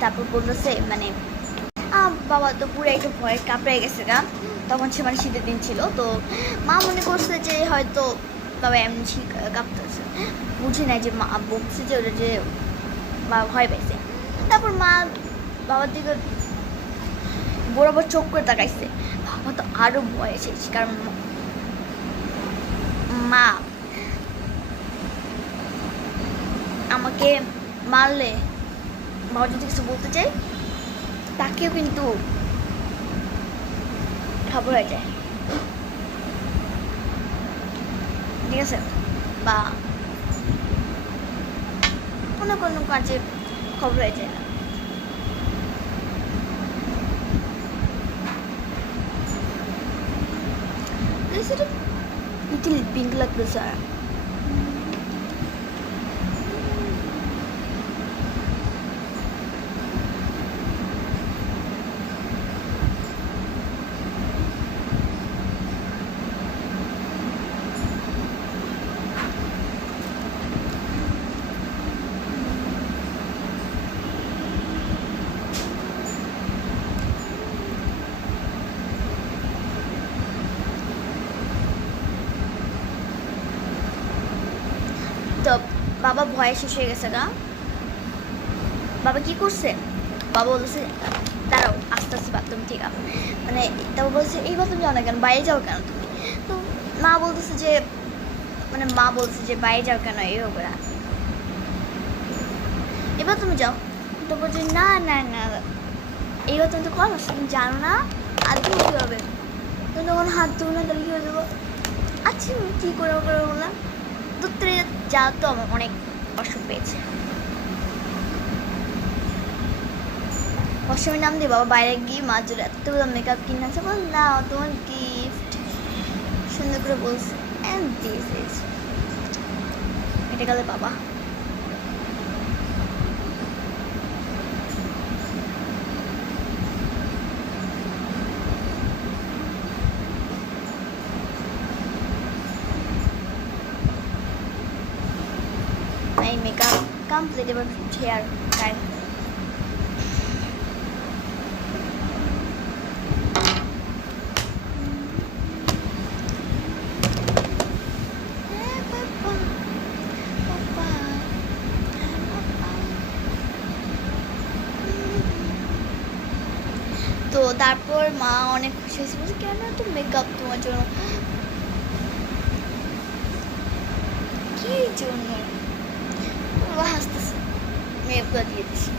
তারপর বলতেছে মানে বাবা তো পুরো একটু ভয়ে কাঁপড়ে গেছে গা। তখন সে মানে শীতের দিন ছিল, তো মা মনে করছে যে হয়তো বাবা এমনি কাঁপতেছে, বুঝে নাই যে মা বলছে যে ওটা যে বাবা ভয় পাইছে। তারপর মা বাবার দিকে বরাবর চোখ করে তাকাইছে। বাবা তো আরো ভয় এসেছে, কারণ মা আমাকে মারলে বাবা যদি কিছু বলতে চাই তাকেও কিন্তু খবর হয়ে যায়, ঠিক আছে, বা কোনো কোনো কাজে খবর হয়ে যায় না। লিটিল পিঙ্ক লাগতেছে। তো বাবা ভয়ে শেষ হয়ে গেছে গা। বাবা কি করছে, বাবা বলছে দাঁড়াও আস্তে আস্তে বাথরুম থেকে, মানে তারপর বলছে এই বাথরুম যাও না কেন, বাইরে যাও কেন তুমি। তো মা বলতেছে যে মানে মা বলছে যে বাইরে যাও কেন এইভাবে, এবার তুমি যাও। তো বলছে না না না এইবার তুমি তো কল আসছো, তুমি জানো না আর তুমি কী হবে, তুমি তখন হাত ধরো না তাহলে কী হয়ে যাবো। আচ্ছা কী করে বললাম দূরে যা, তো আমার অনেক অসুখ পেয়েছে। অষ্টমীর নাম দিয়ে বাবা বাইরে গিয়ে মা জোরে এতগুলো মেকআপ কিনে আছে, বল না তোমার গিফট, সুন্দর করে বলছে অ্যান্ড দিস ইজ, এটা গেলে বাবা my makeup complete about hair time. তো তারপর মা অনেক খুশি হয়েছে, বলছে কেন এত মেকআপ তোমার জন্য, কি জন্য, বাবা হাসতেছে, মেকআপ দিয়ে দিছি।